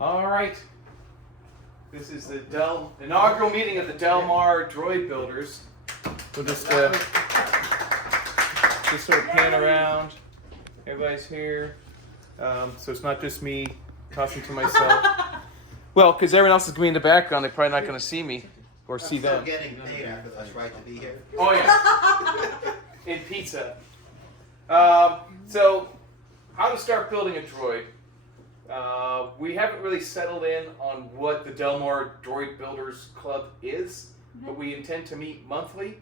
All right. This is the inaugural meeting of the Delmar Droid Builders. We'll just sort of pan around. Everybody's here. So it's not just me talking to myself. Well, because everyone else is going to be in the background, they're probably not going to see me or see them. I'm still getting paid after this, right, to be here? Oh, yeah. In pizza. So, how to start building a droid. We haven't really settled in on what the Delmar Droid Builders Club is, but we intend to meet monthly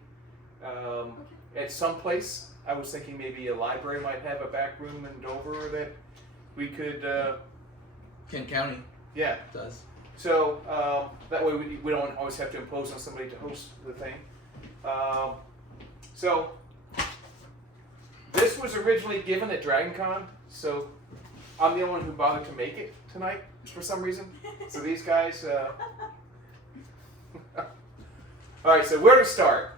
at some place. I was thinking maybe a library might have a back room in Dover that we could... Kent County yeah. does. So that way we don't always have to impose on somebody to host the thing. So this was originally given at DragonCon, so I'm the only one who bothered to make it tonight for some reason. So these guys... Alright, so where to start?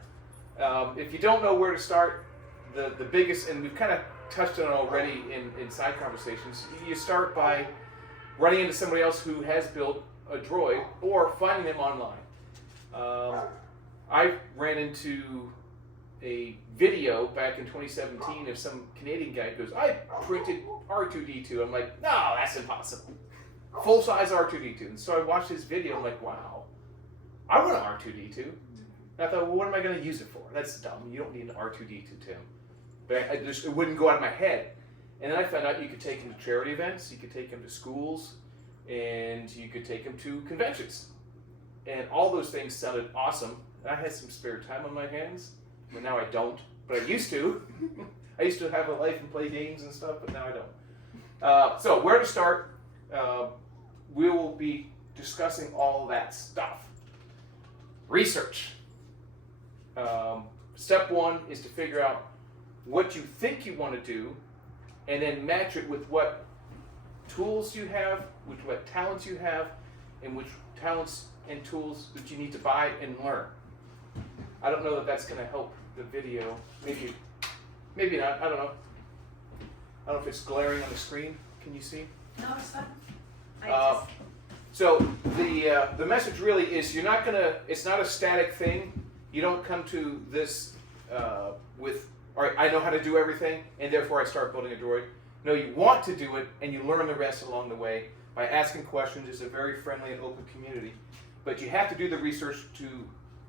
If you don't know where to start, the biggest, and we've kind of touched on it already in side conversations, you start by running into somebody else who has built a droid or finding them online. I ran into a video back in 2017 of some Canadian guy who goes, I printed R2-D2. I'm like, no, that's impossible. Full-size R2-D2. And so I watched his video. I'm like, wow, I want an R2-D2. And I thought, well, what am I going to use it for? That's dumb. You don't need an R2-D2, Tim. But it wouldn't go out of my head. And then I found out you could take him to charity events, you could take him to schools, and you could take him to conventions. And all those things sounded awesome. And I had some spare time on my hands. But now I don't. But I used to. I used to have a life and play games and stuff, but now I don't. So where to start? We will be discussing all that stuff. Research. Step one is to figure out what you think you want to do, and then match it with what tools you have, with what talents you have, and which talents and tools that you need to buy and learn. I don't know that that's going to help the video. Maybe not. I don't know. I don't know if it's glaring on the screen. Can you see? No, it's fine. So the message really is you're not gonna. It's not a static thing. You don't come to this with, all right, I know how to do everything, and therefore I start building a droid. No, you want to do it, and you learn the rest along the way by asking questions. It's a very friendly and open community. But you have to do the research to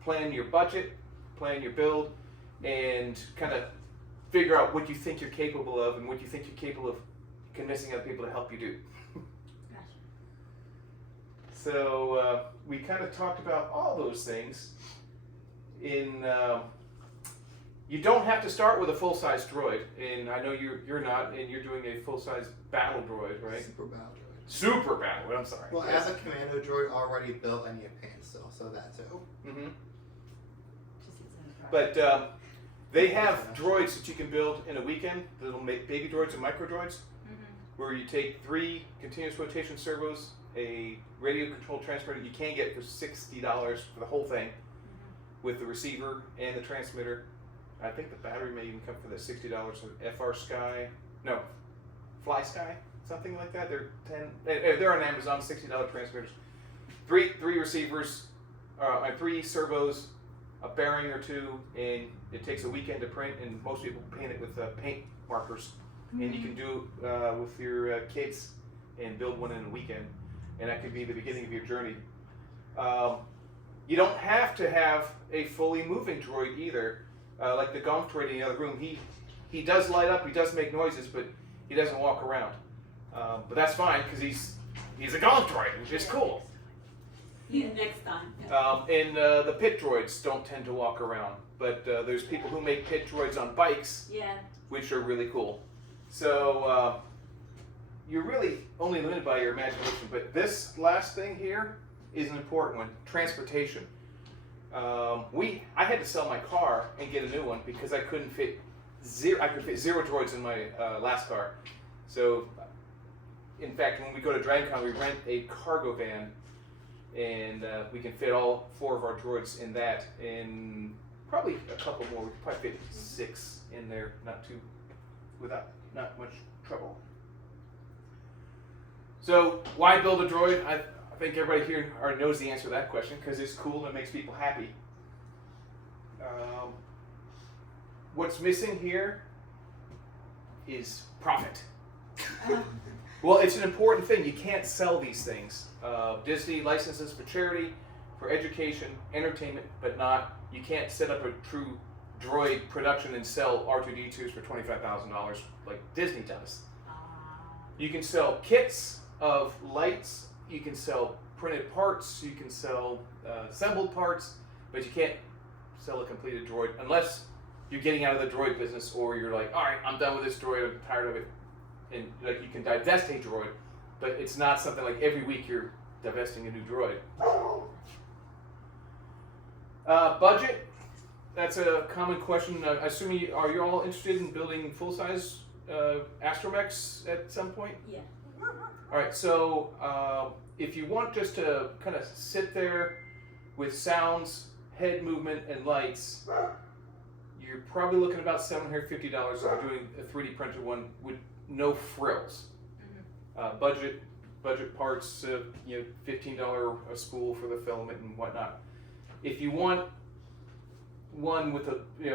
plan your budget, plan your build, and kind of figure out what you think you're capable of and what you think you're capable of convincing other people to help you do. Gotcha. So we kind of talked about all those things. You don't have to start with a full-size droid, and I know you're not, and you're doing a full-size battle droid, right? Super battle droid. Super battle. I'm sorry. Well, Yes. as a commando droid already built, I need a paint still, so that too. Mm-hmm. Just as an But they have droids that you can build in a weekend. Little baby droids and micro droids, where you take 3 continuous rotation servos, a radio controlled transmitter you can get for $60 for the whole thing, with the receiver and the transmitter. I think the battery may even come for the $60 of Fly Sky, something like that. They're on Amazon, $60 transmitters. 3 receivers, 3 servos, a bearing or 2, and it takes a weekend to print. And most people paint it with paint markers, and you can do with your kids and build one in a weekend, and that could be the beginning of your journey. You don't have to have a fully moving droid either. Like the Gonk droid in the other room, he does light up, he does make noises, but he doesn't walk around. But that's fine because he's a Gonk droid, which is cool. Yeah, next time. And the pit droids don't tend to walk around, but there's people who make pit droids on bikes, Yeah. which are really cool. So you're really only limited by your imagination. But this last thing here is an important one: transportation. I had to sell my car and get a new one because I couldn't fit zero. I could fit 0 droids in my last car. So, in fact, when we go to DragonCon, we rent a cargo van, and we can fit all 4 of our droids in that, and probably a couple more. We could probably fit 6 in there, without not much trouble. So why build a droid? I think everybody here already knows the answer to that question because it's cool and it makes people happy. What's missing here is profit. Well, it's an important thing. You can't sell these things. Disney licenses for charity, for education, entertainment, but not. You can't set up a true droid production and sell R2D2s for $25,000 like Disney does. You can sell kits of lights. You can sell printed parts. You can sell assembled parts, but you can't sell a completed droid unless you're getting out of the droid business, or you're like, all right, I'm done with this droid. I'm tired of it. And like you can divest a droid, but it's not something like every week you're divesting a new droid. Budget. That's a common question. I assume are you all interested in building full-size astromechs at some point? Yeah. All right. So if you want just to kind of sit there with sounds, head movement, and lights, you're probably looking at about $750 if you're doing a 3D printed one with no frills. Budget parts, $15 a spool for the filament and whatnot. If you want one with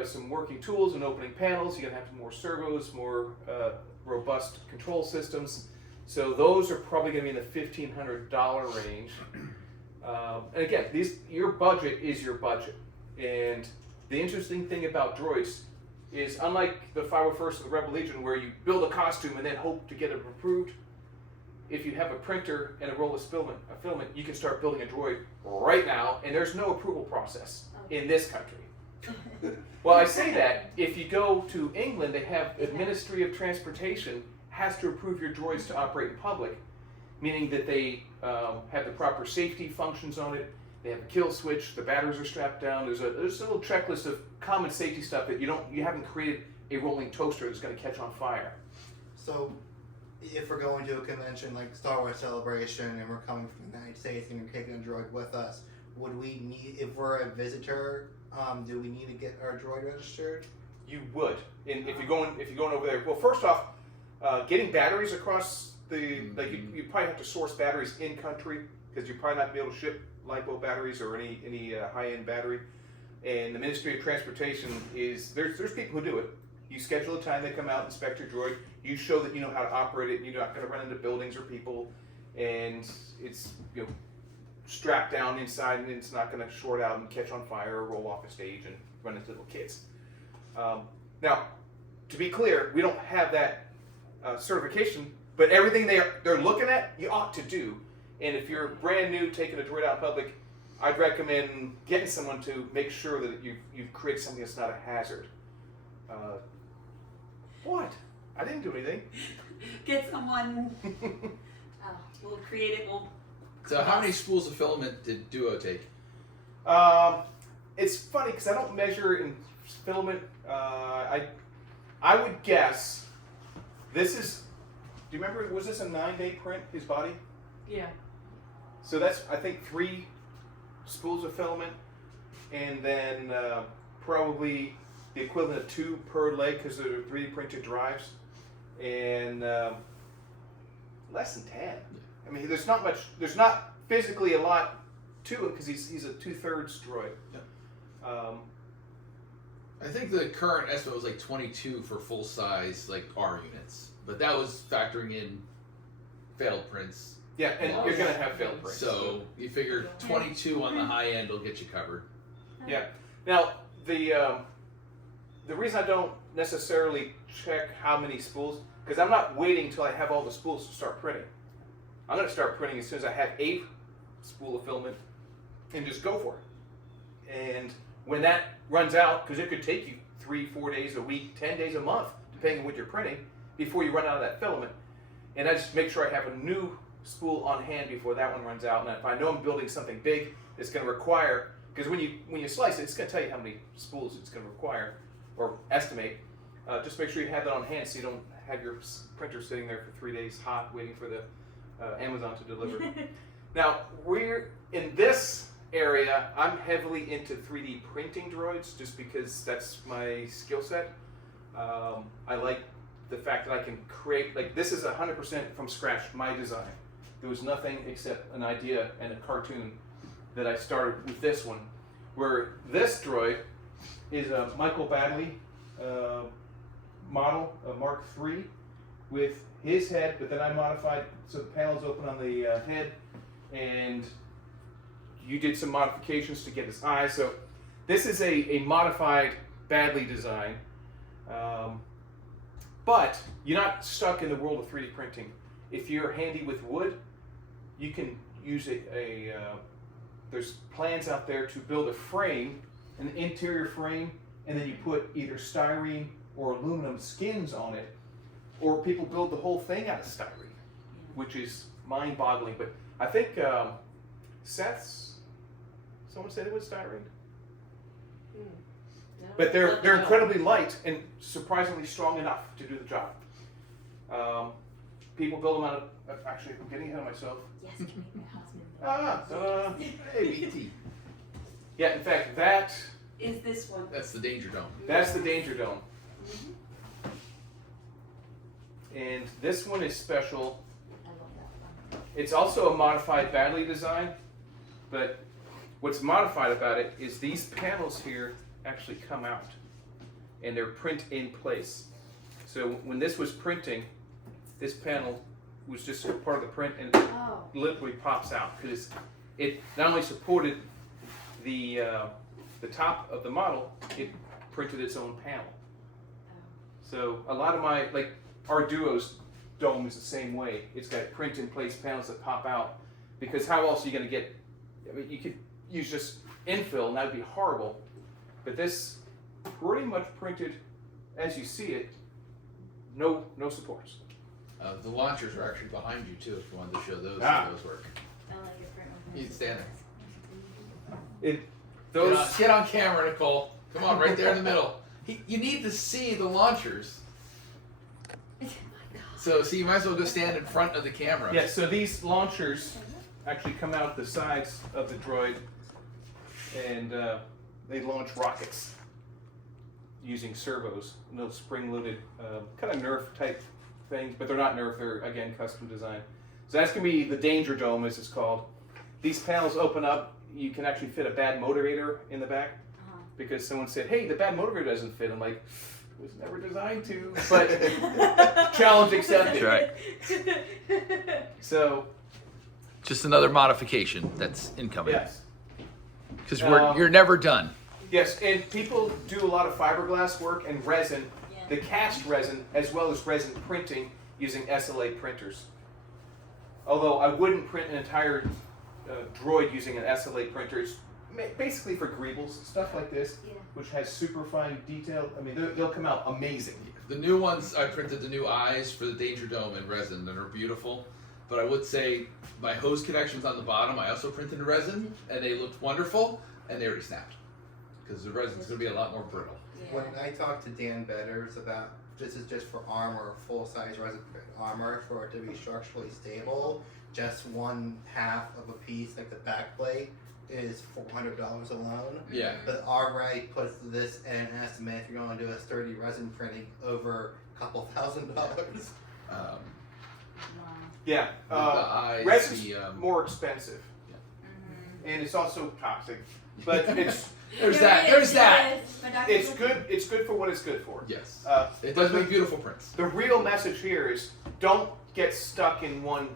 some working tools and opening panels, you're gonna have more servos, more robust control systems. So those are probably gonna be in the $1,500 range. And again, your budget is your budget. And the interesting thing about droids is, unlike the 501st or the Rebel Legion, where you build a costume and then hope to get it approved, if you have a printer and a roll of filament, you can start building a droid right now, and there's no approval process in this country. Well, I say that, if you go to England, they have the Ministry of Transportation has to approve your droids to operate in public, meaning that they have the proper safety functions on it. They have a kill switch. The batteries are strapped down. There's a little checklist of common safety stuff that you haven't created a rolling toaster that's going to catch on fire. So, if we're going to a convention like Star Wars Celebration and we're coming from the United States and you're taking a droid with us, would we need, if we're a visitor, do we need to get our droid registered? You would, and if you're going over there. Well, first off, getting batteries across you probably have to source batteries in country because you're probably not gonna be able to ship LiPo batteries or any high-end battery. And the Ministry of Transportation there's people who do it. You schedule a time, they come out, inspect your droid. You show that you know how to operate it. And you're not going to run into buildings or people, and it's strapped down inside, and it's not going to short out and catch on fire or roll off a stage and run into little kids. Now, to be clear, we don't have that certification, but everything they're looking at, you ought to do. And if you're brand new taking a droid out in public, I'd recommend getting someone to make sure that you've created something that's not a hazard. What? I didn't do anything. Get someone. We'll create it. So how many spools of filament did Duo take? It's funny because I don't measure in filament. I would guess this is. Do you remember? Was this a 9-day print? His body. Yeah. So that's, I think, 3 spools of filament, and then probably the equivalent of 2 per leg because they're 3D printed drives, and less than 10. I mean, there's not much. There's not physically a lot to him because he's a 2/3 droid. Yeah. I think the current estimate was like 22 for full size R units, but that was factoring in failed prints. Yeah, and you're gonna have failed prints. So you figure 22 on the high end will get you covered. Yeah. Now the reason I don't necessarily check how many spools, because I'm not waiting until I have all the spools to start printing. I'm gonna start printing as soon as I have a spool of filament and just go for it. And when that runs out, because it could take you 3-4 days a week, 10 days a month, depending on what you're printing, before you run out of that filament. And I just make sure I have a new spool on hand before that one runs out. And if I know I'm building something big, it's going to require, because when you slice it, it's going to tell you how many spools it's going to require or estimate. Just make sure you have that on hand so you don't have your printer sitting there for 3 days hot waiting for the Amazon to deliver. Now, we're in this area, I'm heavily into 3D printing droids just because that's my skill set. I like the fact that I can create, this is 100% from scratch, my design. there was nothing except an idea and a cartoon that I started with this one, where this droid is a Michael Badley model, a Mark III, with his head, but then I modified so the panels open on the head, and you did some modifications to get his eyes. So this is a modified Badley design, but you're not stuck in the world of 3D printing. If you're handy with wood, you can use there's plans out there to build a frame, an interior frame, and then you put either styrene or aluminum skins on it, or people build the whole thing out of styrene, which is mind-boggling. But I think someone said it was styrene. No, But they're love the incredibly light and surprisingly strong enough to do the job. People build them out of, actually, I'm getting ahead of myself. Yes, can make my husband. Hey, BT. Yeah, in fact, that Is this one? That's the Danger Dome. that's the Danger Dome. Mhm. And this one is special. I love that one. It's also a modified Badley design, but what's modified about it is these panels here actually come out and they're print in place. So when this was printing, this panel was just part of the print and it Oh. literally pops out because it not only supported the top of the model, it printed its own panel. So a lot of my, like our Duo's dome is the same way. It's got print in place panels that pop out, because how else are you going to get, I mean, you could use just infill and that would be horrible, but this pretty much printed as you see it, no supports. The launchers are actually behind you too, if you wanted to show those. Ah. How those work. I like your print one. You can stand It, Get those, on, get on camera, Nicole. Come on, right there in the middle. You need to see the launchers. So, you might as well go stand in front of the camera. yeah, so these launchers actually come out the sides of the droid and they launch rockets using servos, those spring-loaded kind of Nerf type things, but they're not Nerf, they're again custom designed. So that's going to be the Danger Dome, as it's called. These panels open up, you can actually fit a bad motivator in the back, because someone said, hey, the bad motivator doesn't fit. I'm like, it was never designed to, but challenge accepted. That's right. So, Just another modification that's incoming. yes. Because Um, you're never done. Yes, and people do a lot of fiberglass work and resin, Yeah. the cast resin, as well as resin printing using SLA printers. Although I wouldn't print an entire droid using an SLA printer. It's basically for greebles, stuff like this, Yeah. which has super fine detail. I mean, they'll come out amazing. The new ones, I printed the new eyes for the Danger Dome in resin that are beautiful. But I would say my hose connections on the bottom, I also printed in resin, and they looked wonderful, and they already snapped. Because the resin's going to be a lot more brittle. When I talked to Dan Betters about this is just for armor, full size resin armor, for it to be structurally stable, just one half of a piece, like the back plate, is $400 alone. Yeah. But already puts this in an estimate if you're going to do a sturdy resin printing over a couple $1,000s. Wow. Yeah, The eyes, resin's the, more expensive, Mhm. and it's also toxic. But it's There's There that. is, There's there that. is. My doctor it's was- good. It's good for what it's good for. Yes. But It does the- make beautiful prints. The real message here is don't get stuck in one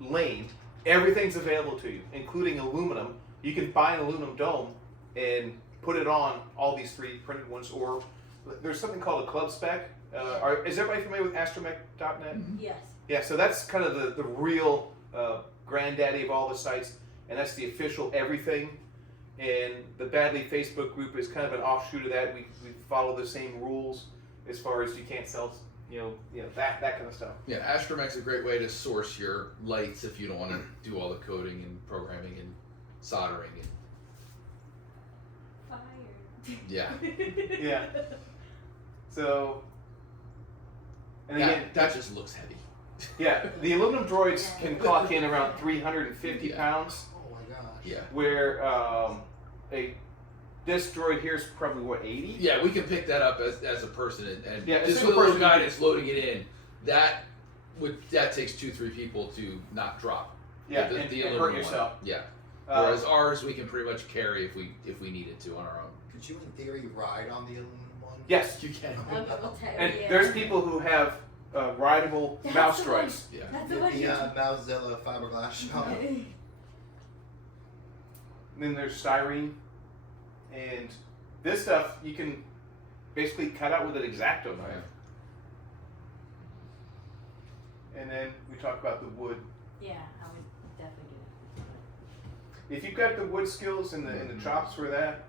lane. Everything's available to you, including aluminum. You can buy an aluminum dome and put it on all these 3D printed ones, or there's something called a club spec. Is everybody familiar with astromech.net? Yes. Yeah, so that's kind of the real granddaddy of all the sites, and that's the official everything. And the Badley Facebook group is kind of an offshoot of that. We follow the same rules as far as you can't sell, that kind of stuff. Yeah, Astromech's a great way to source your lights if you don't want to do all the coding and programming and soldering. And, Fire. yeah. Yeah. So, and That, again, that just looks heavy. yeah, the aluminum droids can clock in around 350 Yeah. pounds, Oh my gosh. Yeah. where this droid here is probably what, 80? Yeah, we can pick that up as a person and Yeah, a just single with a little person guidance loading it in. That takes 2-3 people to not drop. Yeah, the and aluminum hurt one. yourself. Yeah. Uh, Whereas ours, we can pretty much carry if we needed to on our own. Could you, in theory, ride on the aluminum one? yes, You can. I'll tell and you. there's people who have rideable That's mouse the one. droids. Yeah. That's the The one. Mousezilla fiberglass shop. And then there's styrene, and this stuff you can basically cut out with an X-Acto knife. And then we talk about the wood. Yeah, I would definitely do that. If you've got the wood skills and the chops for that,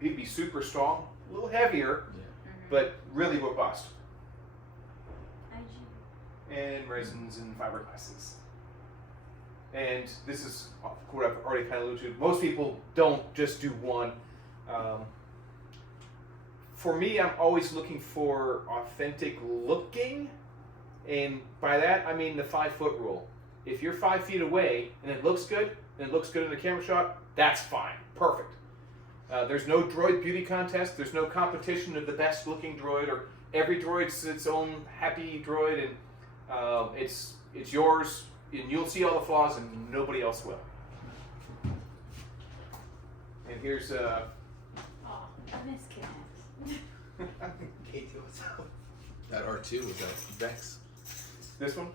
he'd be super strong, a little heavier, but really robust. And resins and fiberglasses. And this is what I've already kind of alluded to. Most people don't just do one. For me, I'm always looking for authentic looking, and by that I mean the 5-foot rule. If you're 5 feet away and it looks good, and it looks good in the camera shot, that's fine, perfect. There's no droid beauty contest. There's no competition of the best looking droid, or every droid's its own happy droid, and it's yours, and you'll see all the flaws, and nobody else will. And here's Oh, I miss Kinect. K2 itself. That R2 with that Vex. this one.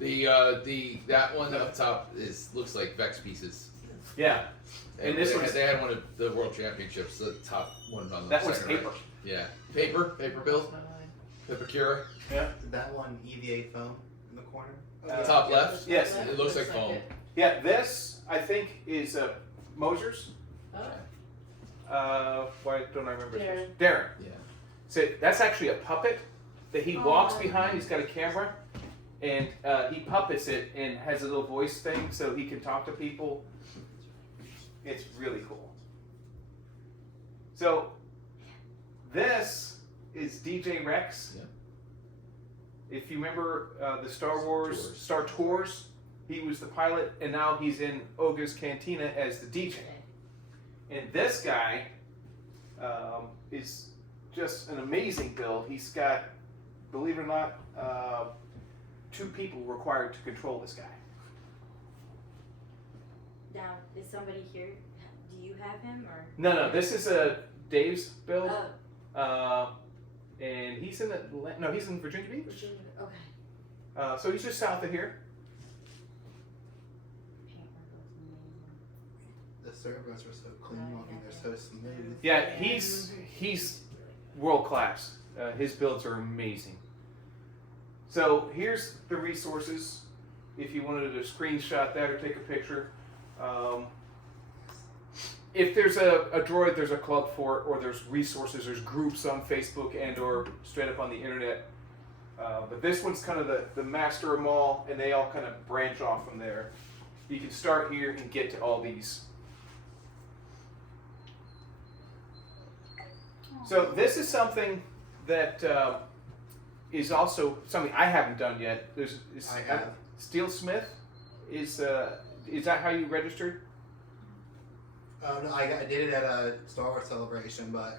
That one up top looks like Vex pieces. Yeah, and this one's they had one of the World Championships. The top one on the that one's second paper. right. Yeah, paper build, Pipacura. Yeah, That one EVA foam in the corner. Top left. yes. It looks like foam. it. Yeah, this I think is Moser's. Oh. Why don't I remember his Darren. name? Darren. Yeah. So that's actually a puppet that he walks Oh. behind. He's got a camera, and he puppets it and has a little voice thing so he can talk to people. It's really cool. So this is DJ Rex. Yeah. If you remember the Star Wars Tours. Star Tours, he was the pilot, and now he's in Oga's Cantina as the DJ. And this guy is just an amazing build. He's got, believe it or not, 2 people required to control this guy. Now, is somebody here? Do you have him or? No, this is Dave's build, Oh, and he's in he's in Virginia Beach. Virginia. Okay. So he's just south of here. Paintwork was amazing. The servos are so clean looking. They're so smooth. Yeah, he's world class. His builds are amazing. So here's the resources. If you wanted to screenshot that or take a picture. If there's a droid, there's a club for it, or there's resources, there's groups on Facebook and or straight up on the internet. But this one's kind of the master of them all, and they all kind of branch off from there. You can start here and get to all these. So this is something that is also something I haven't done yet. I have. Steelsmith is that how you registered? No, I did it at a Star Wars celebration, but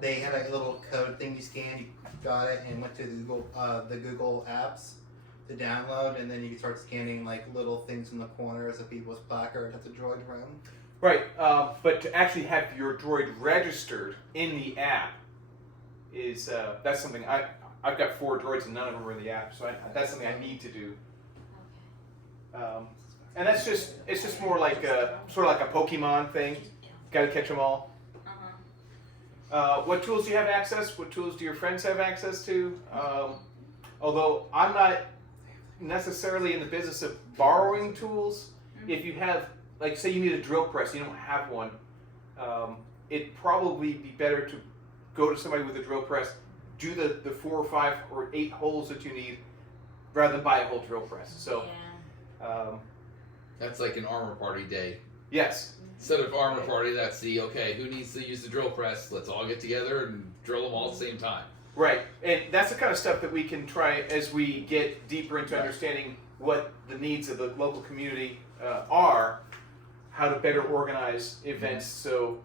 they had a little code thing you scanned. You got it and went to the Google apps to download, and then you could start scanning like little things in the corners of people's placards at the droid room. Right, but to actually have your droid registered in the app is that's something I've got 4 droids and none of them are in the app, so that's something I need to do. And it's just more like sort of like a Pokemon thing. Got to catch them all. What tools do you have access? What tools do your friends have access to? Although I'm not necessarily in the business of borrowing tools. If you have, like, say you need a drill press, you don't have one. It'd probably be better to go to somebody with a drill press, do the 4 or 5 or 8 holes that you need, rather than buy a whole drill press. So, That's like an armor party day. yes. Instead of armor party, that's who needs to use the drill press? Let's all get together and drill them all at the same time. Right, and that's the kind of stuff that we can try as we get deeper into Right. understanding what the needs of the local community are, how to better organize events. So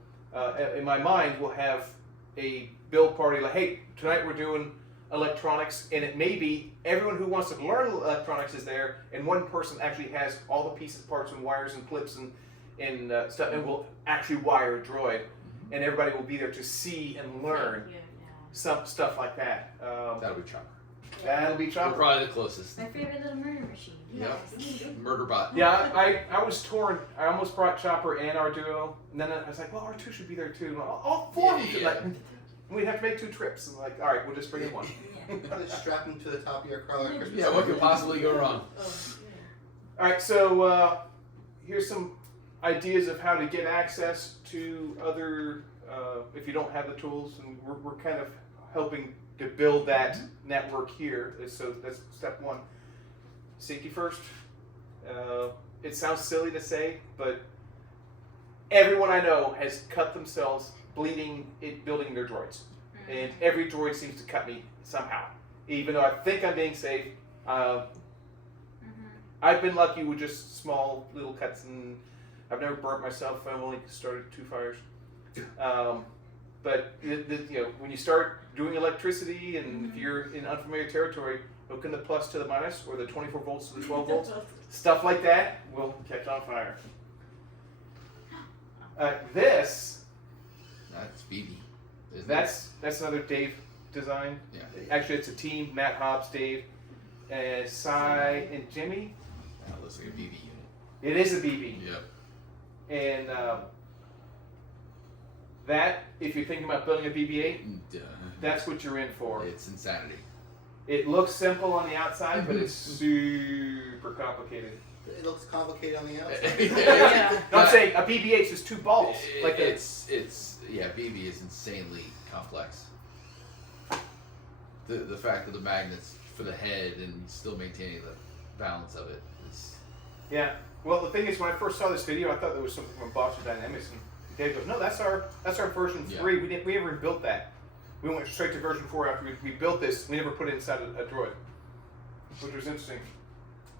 in my mind, we'll have a build party like, hey, tonight we're doing electronics, and it may be everyone who wants to learn electronics is there, and one person actually has all the pieces, parts, and wires and clips and stuff, and will actually wire a droid, and everybody will be there to see and learn some stuff like that. That'll be Chopper. That'll be We're Chopper. probably the closest. My favorite little murder machine. Yes. Murder bot. Yeah, I was torn. I almost brought Chopper and R2, and then I was like, well, R2 should be there too. Well, all four of them should, like, we'd have to make 2 trips. And like, all right, we'll just bring in one. Just strap them to the top of your car like Christmas. Yeah, what could possibly go wrong? All right, so here's some ideas of how to get access to other, if you don't have the tools, and we're kind of helping to build that network here. So that's step 1. Safety first. It sounds silly to say, but everyone I know has cut themselves bleeding in building their droids. And every droid seems to cut me somehow. Even though I think I'm being safe, I've been lucky with just small little cuts, and I've never burnt myself. I've only started 2 fires. But when you start doing electricity, and if you're in unfamiliar territory, hooking the plus to the minus, or the 24 volts to the 12 volts, stuff like that will catch on fire. This, That's BB. Isn't that's another Dave design. Yeah. Actually, it's a team: Matt Hobbs, Dave, Cy, and Jimmy. That looks like a BB unit. It is a BB. Yep. And that, if you're thinking about building a BB-8, that's what you're in for. It's insanity. It looks simple on the outside, but it's super complicated. It looks complicated on the outside. Yeah. No, I'm saying a BB-8 is just 2 balls. BB is insanely complex. The fact of the magnets for the head and still maintaining the balance of it is. Yeah. Well, the thing is, when I first saw this video, I thought there was something from Boston Dynamics, and Dave goes, "No, that's our version 3. We never built that. We went straight to version 4 after we built this. We never put it inside a droid," which was interesting.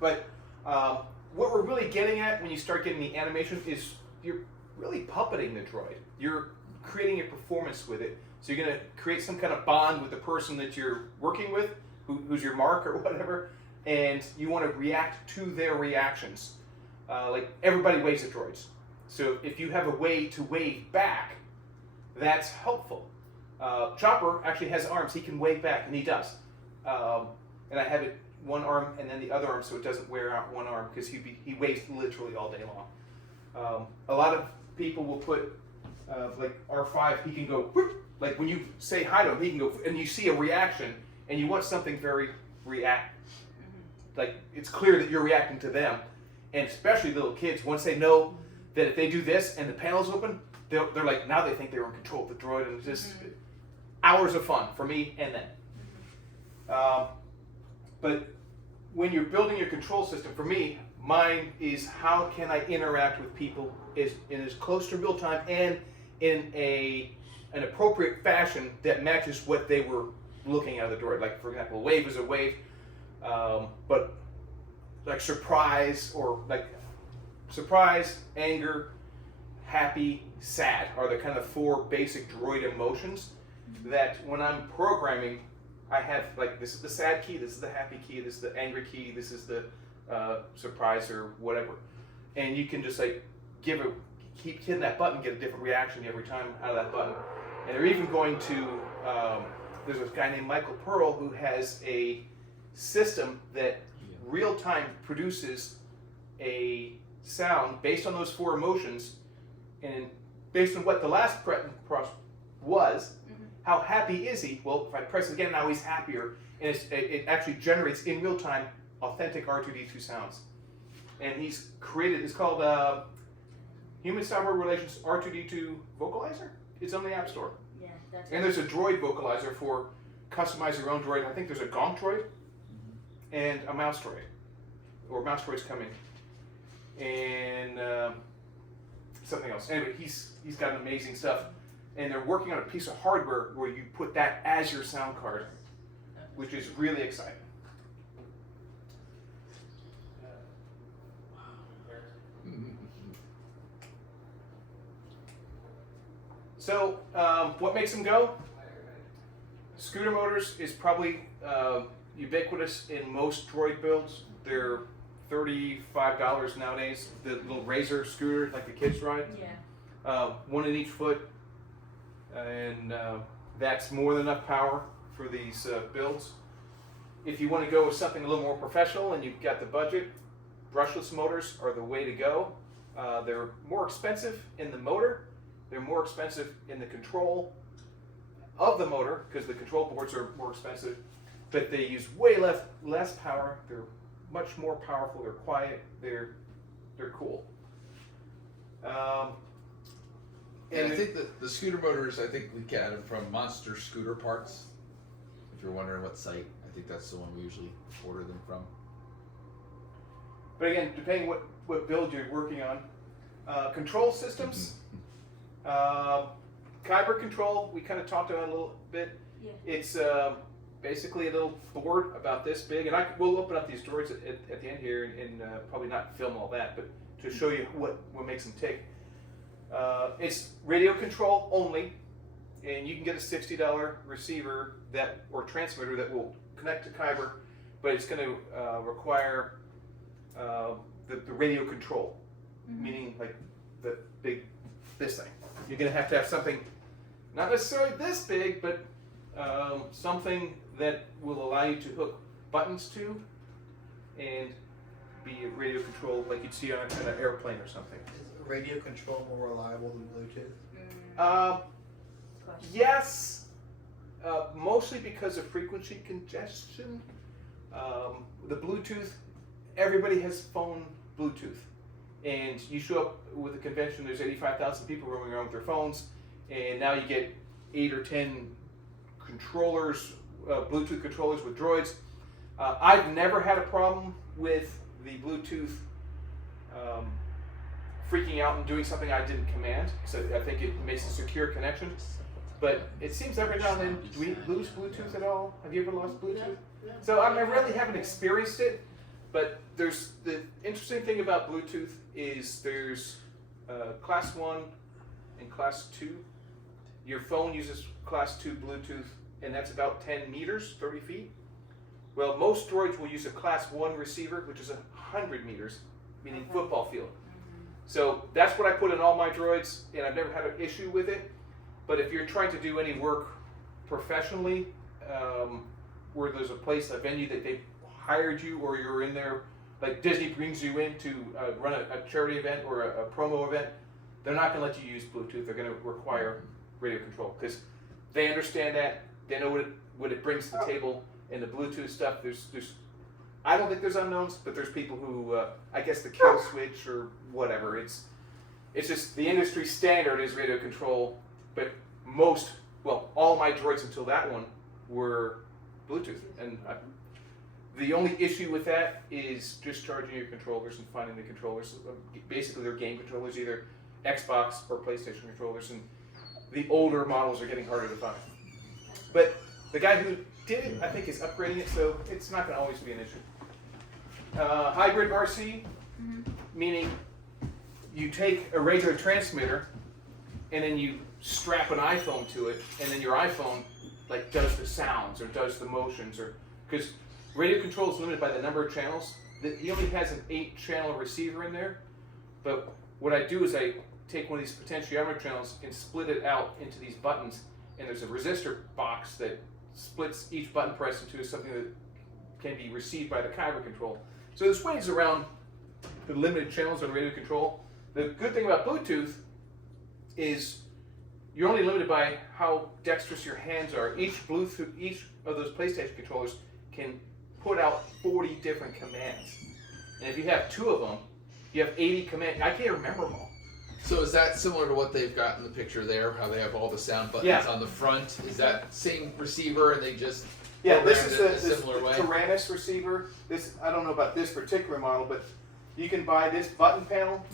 But what we're really getting at when you start getting the animation is you're really puppeting the droid. You're creating a performance with it. So you're going to create some kind of bond with the person that you're working with, who's your mark or whatever, and you want to react to their reactions. Like everybody waves at droids. So if you have a way to wave back, that's helpful. Chopper actually has arms. He can wave back, and he does. And I have it one arm and then the other arm so it doesn't wear out one arm, because he waves literally all day long. A lot of people will put, like R5, he can go, whoop, like when you say hi to him, he can go, and you see a reaction, and you want something very like it's clear that you're reacting to them. And especially little kids, once they know that if they do this and the panel's open, they're like, now they think they're in control of the droid, and it's just hours of fun for me and them. But when you're building your control system, for me, mine is how can I interact with people in as close to real time and in an appropriate fashion that matches what they were looking at of the droid. Like, for example, a wave is a wave, but like surprise, or like surprise, anger, happy, sad are the kind of 4 basic droid emotions that when I'm programming, I have, like, this is the sad key, this is the happy key, this is the angry key, this is the surprise or whatever. And you can just like keep hitting that button, get a different reaction every time out of that button. And they're even going to, there's a guy named Michael Pearl who has a system that real time produces a sound based on those 4 emotions, and based on what the last press was. How happy is he? Well, if I press it again, now he's happier, and it actually generates in real time authentic R2D2 sounds. And he's created, it's called Human Software Relations R2D2 Vocalizer. It's on the App Store. Yeah, that's And there's a droid vocalizer for customize your own droid. I think there's a Gonk droid and a mouse droid, or mouse droid's coming, and something else. Anyway, he's got amazing stuff, and they're working on a piece of hardware where you put that as your sound card, which is really exciting. So, what makes them go? scooter motors is probably ubiquitous in most Droid builds. They're $35 nowadays. The little Razor scooter, like the kids ride. Yeah. One in each foot, and that's more than enough power for these builds. If you want to go with something a little more professional and you've got the budget, brushless motors are the way to go. They're more expensive in the motor. They're more expensive in the control of the motor because the control boards are more expensive, but they use way less power. They're much more powerful. They're quiet. They're cool. And I think that the scooter motors, I think we get them from Monster Scooter Parts. If you're wondering what site, I think that's the one we usually order them from. But again, depending what build you're working on, control systems, Kyber control, we kind of talked about it a little bit. Yeah. It's basically a little board about this big, and we'll open up these droids at the end here and probably not film all that, but to show you what makes them tick. It's radio control only, and you can get a $60 receiver or transmitter that will connect to Kyber, but it's going to require the radio control, meaning like this thing. You're going to have something, not necessarily this big, but something that will allow you to hook buttons to and be radio controlled like you'd see on an airplane or something. Is radio control more reliable than Bluetooth? Yes, mostly because of frequency congestion. The Bluetooth, everybody has phone Bluetooth. And you show up with a convention, there's 85,000 people roaming around with their phones, and now you get 8 or 10 controllers, Bluetooth controllers with droids. I've never had a problem with the Bluetooth freaking out and doing something I didn't command, so I think it makes a secure connection. But it seems every now and then, do we lose Bluetooth at all? Have you ever lost Bluetooth? So I really haven't experienced it, but there's the interesting thing about Bluetooth is there's class 1 and class 2. Your phone uses class 2 Bluetooth, and that's about 10 meters, 30 feet. Well, most droids will use a class 1 receiver, which is 100 meters, meaning football field. So that's what I put in all my droids, and I've never had an issue with it. But if you're trying to do any work professionally, where there's a venue that they've hired you, or you're in there, like Disney brings you in to run a charity event or a promo event, they're not going to let you use Bluetooth. They're going to require radio control because they understand that. They know what it brings to the table. And the Bluetooth stuff, there's I don't think there's unknowns, but there's people who, I guess the kill switch or whatever. It's just the industry standard is radio control, but all my droids until that one were Bluetooth. And the only issue with that is discharging your controllers and finding the controllers. Basically, they're game controllers, either Xbox or PlayStation controllers, and the older models are getting harder to find. But the guy who did it, I think, is upgrading it, so it's not going to always be an issue. Hybrid RC, meaning you take a regular transmitter and then you strap an iPhone to it, and then your iPhone like does the sounds or does the motions, or because radio control is limited by the number of channels. He only has an 8-channel receiver in there, but what I do is I take one of these potentiometer channels and split it out into these buttons, and there's a resistor box that splits each button press into something that can be received by the Kyber control. So there's ways around the limited channels on radio control. The good thing about Bluetooth is you're only limited by how dexterous your hands are. Each of those PlayStation controllers can put out 40 different commands. And if you have 2 of them, you have 80 commands. I can't remember them all. So is that similar to what they've got in the picture there, how they have all the sound buttons on the front? Is that same receiver and they just this is a the similar way? Tyrannus receiver. I don't know about this particular model, but you can buy this button panel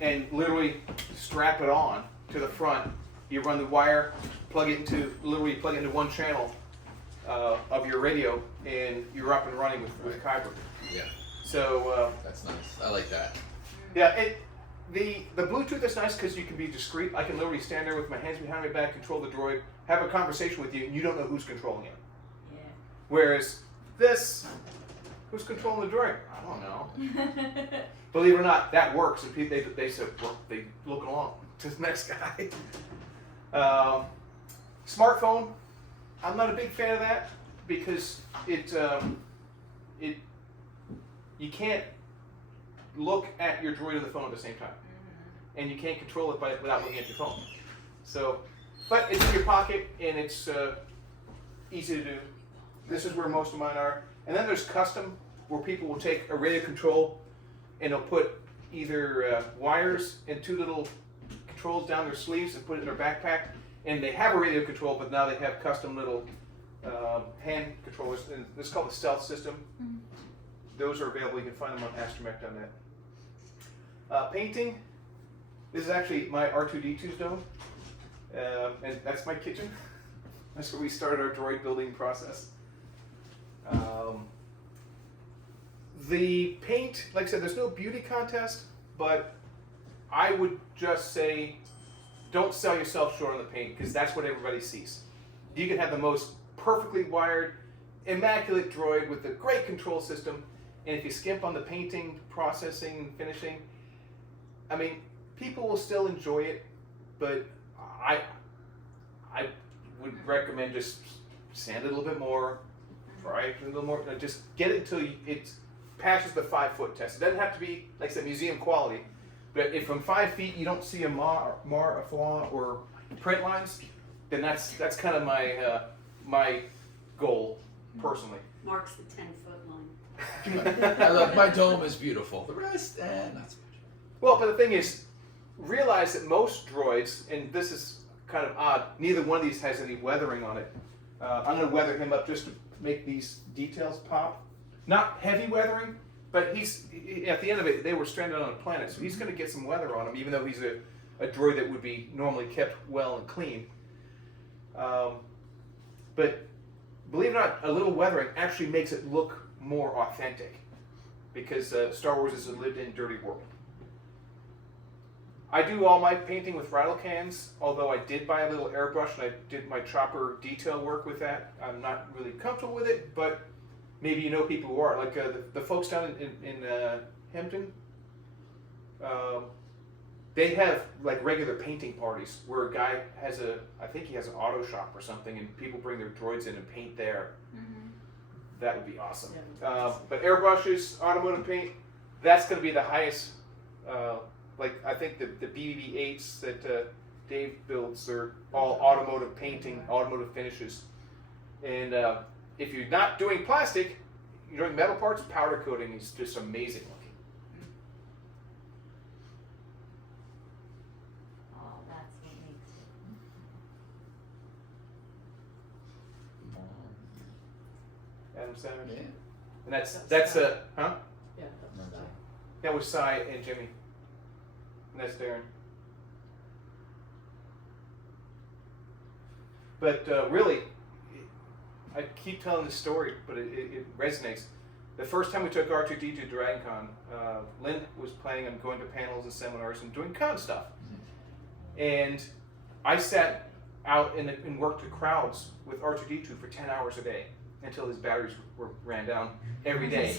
and literally strap it on to the front. You run the wire, plug it into one channel of your radio, and you're up and running with Kyber. Yeah. So that's nice. I like that. Yeah, The Bluetooth is nice because you can be discreet. I can literally stand there with my hands behind my back, control the droid, have a conversation with you, and you don't know who's controlling it. Yeah. Whereas this, who's controlling the droid? I don't know. Believe it or not, that works. And people, they said, well, they look along to the next guy. Smartphone, I'm not a big fan of that because you can't look at your droid on the phone at the same time, and you can't control it without looking at your phone. So, but it's in your pocket and it's easy to do. This is where most of mine are. And then there's custom, where people will take a radio control and they'll put either wires and 2 little controls down their sleeves and put it in their backpack. And they have a radio control, but now they have custom little hand controllers. And this is called the Stealth system. Those are available. You can find them on Astromech.net. Painting. This is actually my R2-D2's dome. And that's my kitchen. That's where we started our droid building process. The paint, like I said, there's no beauty contest, but I would just say don't sell yourself short on the paint because that's what everybody sees. You can have the most perfectly wired, immaculate droid with a great control system, and if you skimp on the painting, processing, finishing, I mean, people will still enjoy it, but I would recommend just sand it a little bit more, fry it a little more, just get it until it passes the 5-foot test. It doesn't have to be, like I said, museum quality, but if from 5 feet you don't see a a flaw, or print lines, then that's kind of my goal personally. Marks the 10-foot line. I love my dome is beautiful. The rest, not so much. Well, but the thing is, realize that most droids, and this is kind of odd, neither one of these has any weathering on it. I'm going to weather him up just to make these details pop. Not heavy weathering, but at the end of it, they were stranded on a planet, so he's going to get some weather on him, even though he's a droid that would be normally kept well and clean. But believe it or not, a little weathering actually makes it look more authentic, because Star Wars is a lived-in dirty world. I do all my painting with rattle cans, although I did buy a little airbrush and I did my chopper detail work with that. I'm not really comfortable with it, but maybe you know people who are. Like the folks down in Hampton, they have like regular painting parties where a guy has I think he has an auto shop or something, and people bring their droids in and paint there. That would be awesome. But airbrushes, automotive paint, that's going to be the highest. Like I think the BB-8s that Dave builds are all automotive painting, automotive finishes. And if you're not doing plastic, you're doing metal parts, powder coating is just amazing looking. Oh, that's what makes it. Adam Savage. Yeah. And that's huh? Yeah, that's that. That was Cy and Jimmy. And that's Darren. But really, I keep telling this story, but it resonates. The first time we took R2-D2 to DragonCon, Lynn was planning on going to panels and seminars and doing con stuff. And I sat out and worked with crowds with R2-D2 for 10 hours a day until his batteries ran down every day.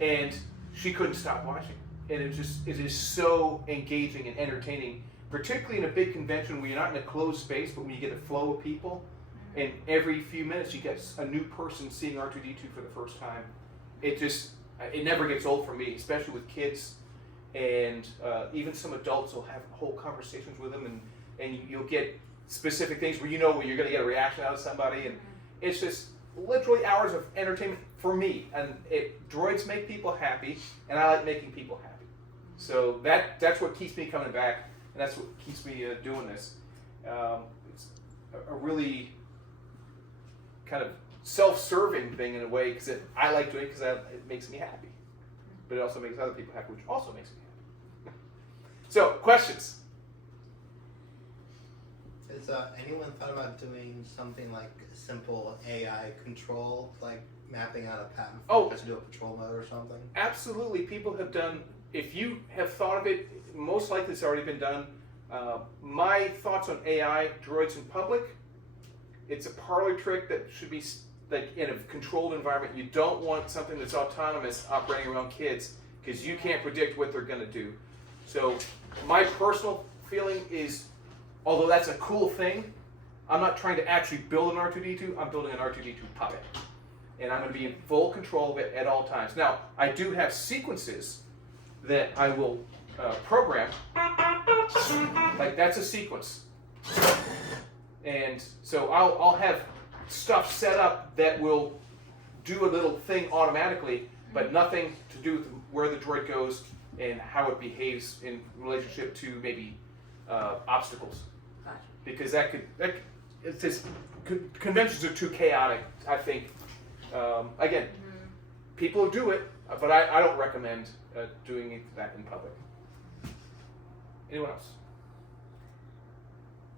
And she couldn't stop watching. And it is so engaging and entertaining, particularly in a big convention where you're not in a closed space, but when you get a flow of people, and every few minutes you get a new person seeing R2-D2 for the first time. It never gets old for me, especially with kids, and even some adults will have whole conversations with them, and you'll get specific things where you know you're going to get a reaction out of somebody, and it's just literally hours of entertainment for me. And droids make people happy, and I like making people happy. So that's what keeps me coming back, and that's what keeps me doing this. It's a really kind of self-serving thing in a way, because I like doing it because it makes me happy, but it also makes other people happy, which also makes me happy. So, questions? Has anyone thought about doing something like simple AI control, like mapping out a pattern Oh. to do a patrol mode or something? Absolutely, people have done if you have thought of it, most likely it's already been done. My thoughts on AI droids in public, it's a parlor trick that should be like in a controlled environment. You don't want something that's autonomous operating around kids because you can't predict what they're going to do. So my personal feeling is, although that's a cool thing, I'm not trying to actually build an R2-D2, I'm building an R2-D2 puppet. And I'm going to be in full control of it at all times. Now, I do have sequences that I will program. Like that's a sequence. And so I'll have stuff set up that will do a little thing automatically, but nothing to do with where the droid goes and how it behaves in relationship to maybe obstacles. Gotcha. Because it's just, conventions are too chaotic, I think. Again, people do it, but I don't recommend doing that in public. Anyone else?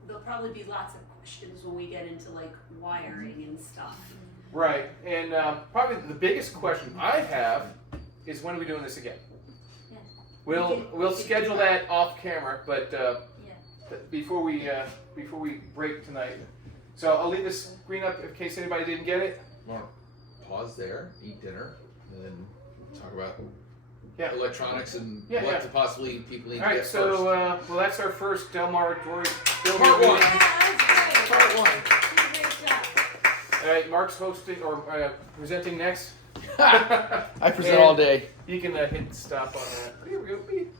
There'll probably be lots of questions when we get into like wiring and stuff. Right, and probably the biggest question I have is when are we doing this again? Yeah. We'll schedule that off camera, but Yeah. before we break tonight. So I'll leave this screen up in case anybody didn't get it. Want to pause there, eat dinner, and then talk about electronics and Yeah, what yeah. to possibly people need All to right, get so first. well, that's our first Delmar droid building Part video. one. Yeah, Part one. that's great. You did a great job. All right, Mark's hosting or presenting next. I present And all day. You can hit stop on that. Here we go. Beep.